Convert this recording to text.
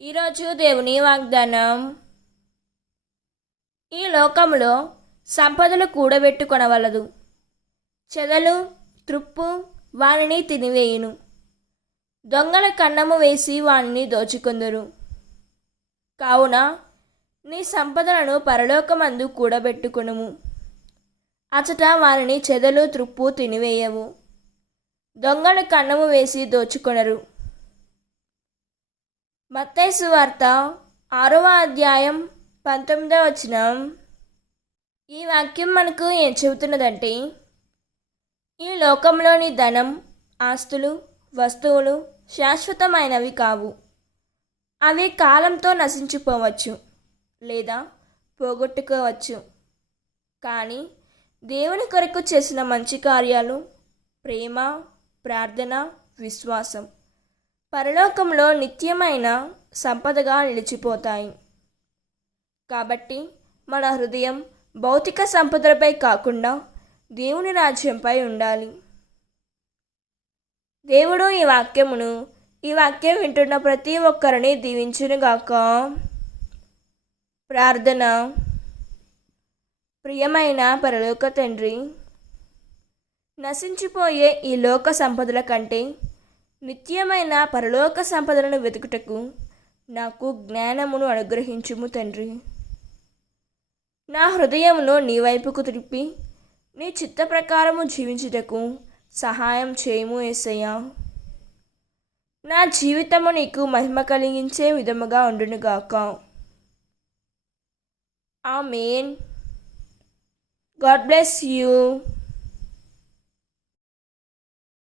ఈరోజు దేవుని వాగ్దానం. ఈ లోకంలో సంపదలు కూడబెట్టుకొనవలదు, చెదలు త్రుప్పు వానిని తినివేయును, దొంగల కన్నము వేసి వానిని దోచుకొందురు. కావున నీ సంపదలను పరలోకమందు కూడబెట్టుకొనుము, అచట వానిని చెదలు త్రుప్పు తినివేయవు, దొంగల కన్నము వేసి దోచుకొనరు. మత్తయి సువార్త 6వ అధ్యాయం 19వ వచనం. ఈ వాక్యం మనకు ఏం చెబుతున్నదంటే, ఈ లోకంలోని ధనం, ఆస్తులు, వస్తువులు శాశ్వతమైనవి కావు. అవి కాలంతో నశించిపోవచ్చు లేదా పోగొట్టుకోవచ్చు. కానీ దేవుని కొరకు చేసిన మంచి కార్యాలు, ప్రేమ, ప్రార్థన, విశ్వాసం పరలోకంలో నిత్యమైన సంపదగా నిలిచిపోతాయి. కాబట్టి మన హృదయం భౌతిక సంపదలపై కాకుండా దేవుని రాజ్యంపై ఉండాలి. దేవుడు ఈ వాక్యం వింటున్న ప్రతి ఒక్కరిని దీవించునుగాక. ప్రార్థన. ప్రియమైన పరలోక తండ్రి, నశించిపోయే ఈ లోక సంపదల కంటే నిత్యమైన పరలోక సంపదలను వెతుకుటకు నాకు జ్ఞానమును అనుగ్రహించుము తండ్రి. నా హృదయమును నీ వైపుకు త్రిప్పి నీ చిత్త ప్రకారము జీవించుటకు సహాయం చేయము యేసయ్యా. నా జీవితము నీకు మహిమ కలిగించే విధముగా ఉండునుగాక. ఆమేన్. God bless you.